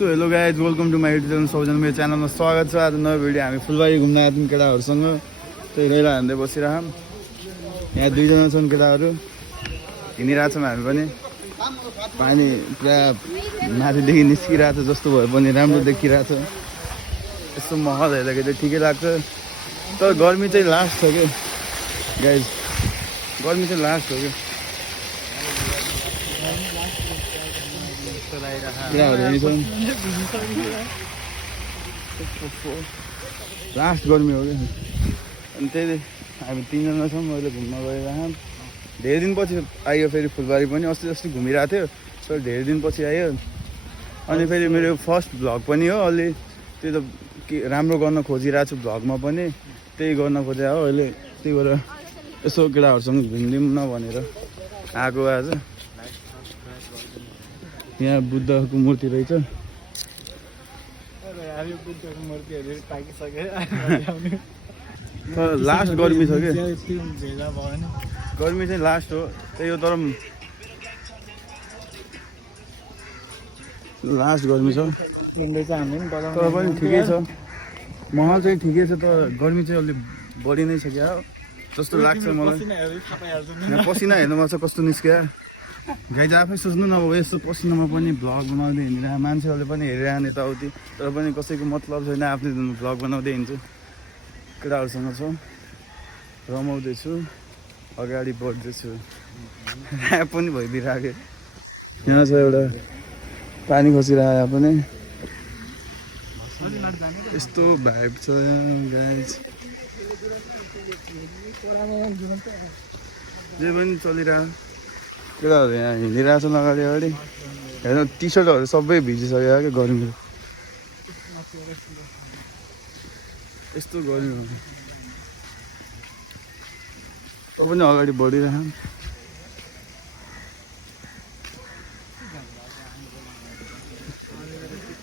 So hello guys, welcome to my YouTube channel. सबैजना मेरो च्यानलमा स्वागत छ। आज नयाँ भिडियो हामी फुलबारी घुम्न आएको थियौँ केटाहरूसँग। त्यही रैला हान्दै बसिरहौँ। यहाँ दुईजना छन् केटाहरू, हिँडिरहेछौँ हामी पनि। पानी पुरा माथिदेखि निस्किरहेछ जस्तो भए पनि राम्रो देखिरहेछ। यस्तो महल हेर्दाखेरि चाहिँ ठिकै लाग्छ, तर गर्मी चाहिँ लास्ट छ कि गाइज, गर्मी चाहिँ लास्ट हो कि। लास्ट गर्मी हो क्या। अनि त्यही हामी तिनजना छौँ, अहिले घुम्न गइरहेछौँ। धेरै दिनपछि आयो फेरि फुलबारी पनि। अस्ति घुमिरहेको थियो, तर धेरै दिनपछि आयो। अनि फेरि मेरो फर्स्ट भ्लग पनि हो। अलि त्यो त के राम्रो गर्न खोजिरहेको छु भ्लगमा पनि, त्यही गर्न खोजे हो अहिले। त्यही भएर यसो केटाहरूसँग घुमिदिउँ न भनेर आएको आज। यहाँ बुद्धको मूर्ति रहेछ। लास्ट गर्मी छ कि, गर्मी चाहिँ लास्ट हो त्यही हो। तर लास्ट गर्मी छ, तर पनि ठिकै छ। महल चाहिँ ठिकै छ, तर गर्मी चाहिँ अलिक बढी नै छ क्या जस्तो लाग्छ मलाई। यहाँ पसिना हेर्नुपर्छ कस्तो निस्क्यो। गाइज आफै सोच्नु न, अब यस्तो पसिनामा पनि भ्लग बनाउँदै हिँडिरह, मान्छेहरूले पनि हेरिरहने यताउति, तर पनि कसैको मतलब छैन। आफ्नै भ्लग बनाउँदै हिँड्छु। केटाहरूसँग छौँ, रमाउँदैछु, अगाडि बढ्दैछु। ऱ्याप पनि भइदिइरहेको। यहाँ छ एउटा पानी खसिरहेको यहाँ पनि। यस्तो भाइब छ यहाँ गाइज। जे पनि चलिरहेको। केटाहरू यहाँ हिँडिरहेको छन् अगाडि अगाडि। हेर्नु टी सर्टहरू सबै भिजिसक्यो क्या गर्मी। यस्तो गर्मी पनि अगाडि बढिरहेको।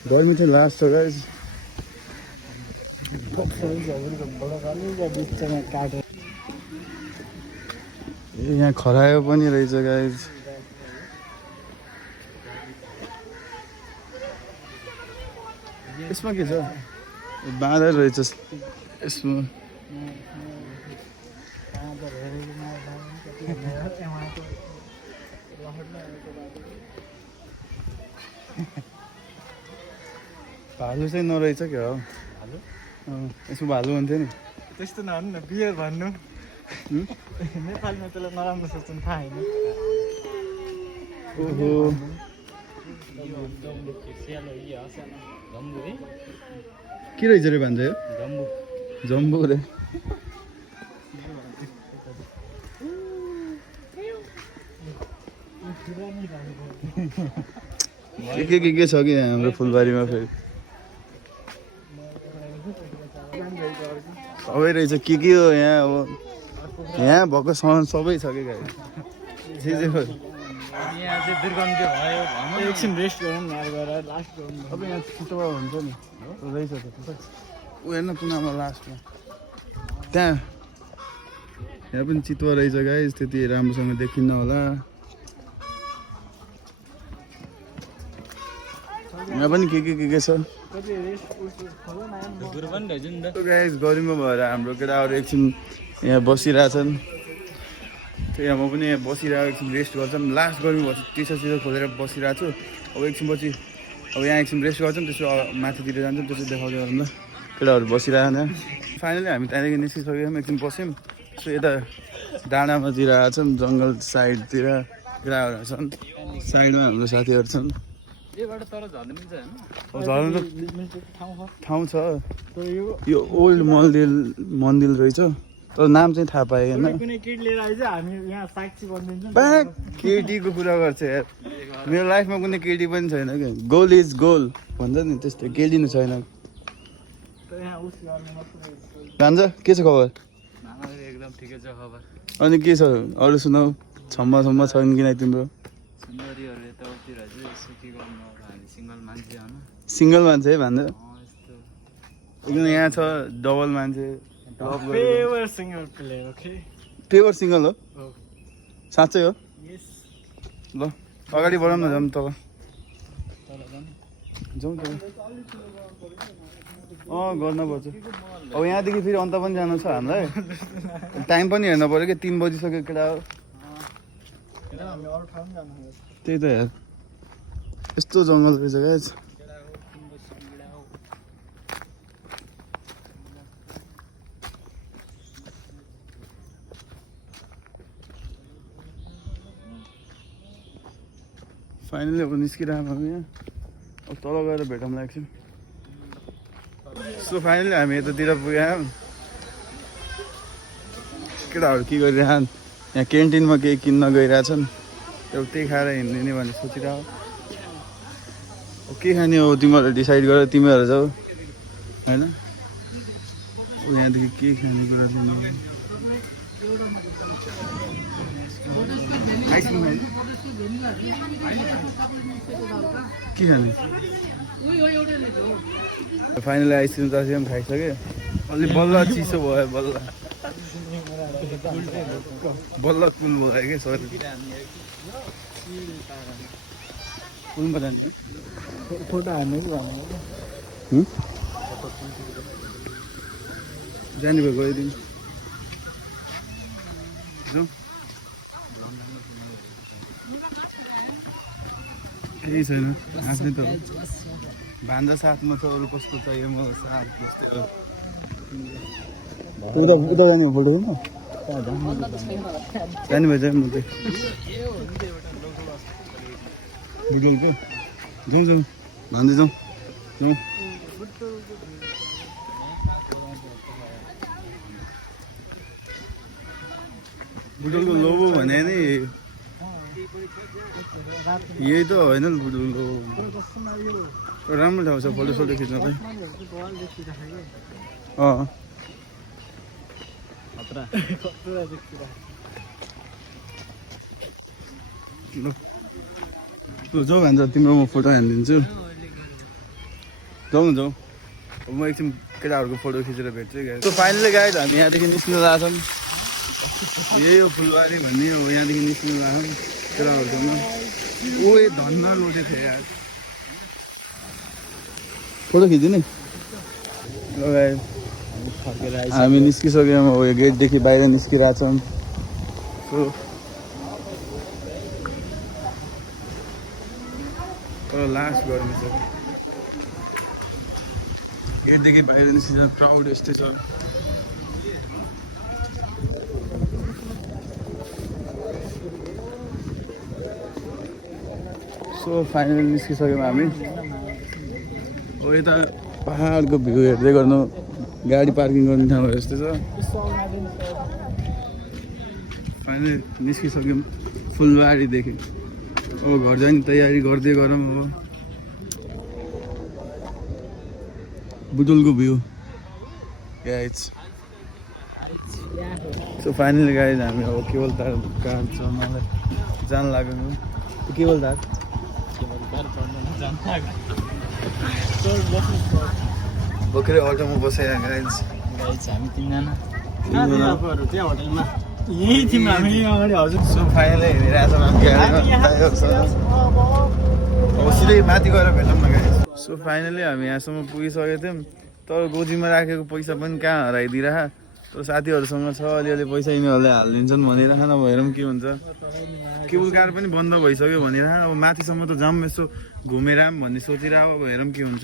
गर्मी चाहिँ लास्ट छ गाइज। यहाँ खरायो पनि रहेछ गाइज। यसमा के छ? बाँदर रहेछ यसमा। भालु चाहिँ नरहेछ क्या हो? यसमा भालु हुन्थ्यो नि। त्यस्तो नभन्नु न, बियर भन्नु। नेपालमा त्यसलाई नराम्रो सोच्नु थाहा होइन। ओहो, के रहेछ रे भन्छ यो? जम्बु रे। के छ कि हाम्रो फुलबारीमा फेरि सबै रहेछ। के हो यहाँ? अब यहाँ भएको सामान सबै छ कि गाई। यहाँ चाहिँ दुर्गन्ध भयो, एकछिन रेस्ट गरौँ न गएर, लास्ट गरौँ। अब यहाँ चितुवा हुन्छ नि रहेछ त। ऊ हेर्न तुनामा लास्टमा त्यहाँ यहाँ पनि चितुवा रहेछ गाइस। त्यति राम्रोसँग देखिन्न होला। यहाँ पनि के छ गाइस। गर्मी भएर हाम्रो केटाहरू एकछिन यहाँ बसिरहेछन्। त्यही म पनि यहाँ बसिरहेको, एकछिन रेस्ट गर्छौँ। लास्ट गर्मी भएपछि टी सर्ट खोलेर बसिरहेको छु। अब एकछिन पछि अब यहाँ एकछिन रेस्ट गर्छौँ, त्यसो माथितिर जान्छौँ, त्यसो देखाउँदै गरौँ ल। केटाहरू बसिरहेको यहाँ। फाइनली हामी त्यहाँदेखि निस्किसक्यौँ, एकछिन बस्यौँ। सो यता डाँडामातिर आएको छौँ, जङ्गल साइडतिर केटाहरू छन्। साइडमा हाम्रो साथीहरू छन्। झर्नु त ठाउँ छ। यो ओल्ड मन्दिर रहेछ, तर नाम चाहिँ थाहा पाएन। केटीको कुरा गर्छ यार। मेरो लाइफमा कुनै केटी पनि छैन क्या। गोल इज गोल भन्छ नि, त्यस्तै केही लिनु छैन। भन्छ के छ खबर? एकदम ठिकै छ खबर। अनि के छ अरू सुनाऊ? छम्मा छैन कि नै तिम्रो? सिङ्गल मान्छे है भन्छ। यहाँ छ डबल मान्छे। पेवर सिङ्गल हो? साँच्चै हो? ल अगाडि बढाउन जाऊँ तल। जाउँ त गर्नुपर्छ अब यहाँदेखि फेरि अन्त पनि जानु छ हामीलाई टाइम पनि हेर्नु पऱ्यो कि 3 बजिसक्यो केटा हो त्यही त यार यस्तो जङ्गल रहेछ गाइस फाइनली अब निस्किरहेको हामी यहाँ अब तल गएर भेटौँला एकछिन सो फाइनली हामी यतातिर पुग्यौँ केटाहरू के गरिरहेछन् यहाँ क्यान्टिनमा केही किन्न गइरहेछन् एउटा त्यही खाएर हिँड्दिने भनेर सोचिरहेको के खाने हो तिमीहरू डिसाइड गरेर तिमीहरू जाऊ होइन यहाँदेखि के खाने गरेर आइसक्रिम खाने के खाने फाइनली आइसक्रिम ताइसक्रिम खाइसक्यो अलि बल्ल चिसो भयो बल्ल बल्ल कुल भयो कि सरी कुलमा जान्छ फोटो हान्नु कि जाने भयो गइदिनु केही छैन आफ्नै त भान्जा साथमा छ अरू कस्तो चाहियो म साथ उता जाने हो फोटो जाने भयो जाउँ म चाहिँ बुटोल के जाउँ जाउँ भन्दै जाउँ जाउँ बुटोलको लोगो भने नि यही त होइन नि बुटोलको राम्रो ठाउँ छ फोटो सोटो खिच्नलाई ल जाऊ भन्छ तिम्रो म फोटो हानिदिन्छु जाउँ न जाउँ अब म एकछिन केटाहरूको फोटो खिचेर भेट्छु क्या सो फाइनली गाइज हामी यहाँदेखि निस्किनु लाग्छौँ यही हो फुलबारी भन्ने हो यहाँदेखि निस्किनु लाग्छौँ केटाहरूसँग ओए धन्न लोटे थियो यार फोटो खिच्दिने ल गाइज हामी निस्किसक्यौँ अब यो गेटदेखि बाहिर निस्किरहेछौँ सो तर लास्ट गर्नु छ गेटदेखि बाहिर निस्किन्छ क्राउड यस्तै छ सो फाइनली निस्किसक्यौँ हामी हो यता पहाडको भ्यू हेर्दै गर्नु गाडी पार्किङ गर्ने ठाउँ यस्तै छ फाइनली निस्किसक्यौँ फुलबारीदेखि अब घर जाने तयारी गर्दै गरौँ अब बुटोलको view guys so finally guys हामी अब केवल तार कार छ मलाई जान लाग्यो केवल तार भर्खरै अटोमा बसेर गाइज हामी तिनजना त्यहाँ होटलमा यही थियौँ हामी अगाडि हजुर सो फाइनली हिँडिरहेछौँ अब सिधै माथि गएर भेटौँ न गाइज सो फाइनली हामी यहाँसम्म पुगिसकेको थियौँ तर गोजीमा राखेको पैसा पनि कहाँ हराइदिइरह तर साथीहरूसँग छ अलिअलि पैसा यिनीहरूले हालिदिन्छन् भनिरह अब हेरौँ के हुन्छ केबल कार पनि बन्द भइसक्यो भनिरह अब माथिसम्म त जाऊँ यसो घुमेर आऊँ भन्ने सोचिरह अब हेरौँ के हुन्छ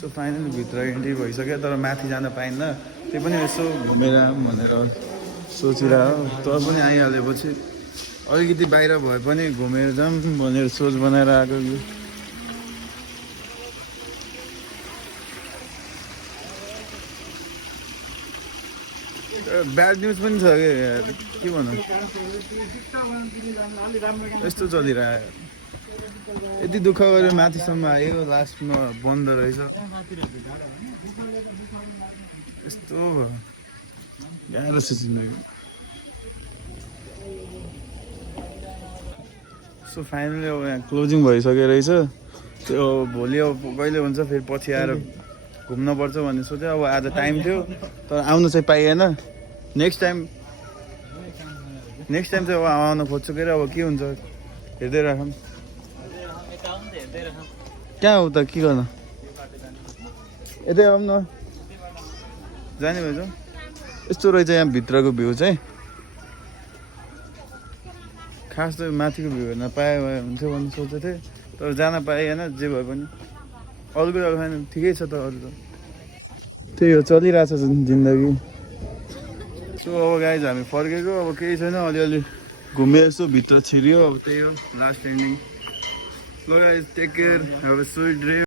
सो फाइनली भित्र इन्ट्री भइसक्यो तर माथि जान पाइन्न त्यही पनि यसो घुमेर आऊँ भनेर सोचिरह तर पनि आइहालेपछि अलिकति बाहिर भए पनि घुमेर जाऊँ भनेर सोच बनाएर आएको ब्याड न्युज पनि छ के भनौँ यस्तो चलिरहेको यति दुःख गऱ्यो माथिसम्म आयो लास्टमा बन्द रहेछ यस्तो गाह्रो छ जिन्दगी सो फाइनली अब यहाँ क्लोजिङ भइसक्यो रहेछ त्यो भोलि अब कहिले हुन्छ फेरि पछि आएर घुम्नुपर्छ भन्ने सोचेँ अब आज टाइम थियो तर आउनु चाहिँ पाइएन नेक्स्ट टाइम नेक्स्ट टाइम चाहिँ अब आउन खोज्छु के अब के हुन्छ हेर्दै राखौँ कहाँ हो त के गर्न यतै आउँ न जाने भएछ यस्तो रहेछ यहाँ भित्रको भ्यू चाहिँ खास त माथिको भ्यू हेर्न पाए भए हुन्थ्यो भन्ने सोचेको थिएँ तर जान पाएन जे भए पनि अरू कुरा छैन ठिकै छ त अरू त त्यही हो चलिरहेछ जिन्दगी सो अब गाइज हामी फर्केको अब केही छैन अलिअलि घुमे जस्तो भित्र छिर्यो अब त्यही हो लास्ट एन्डिङ ल guys take care have a sweet dream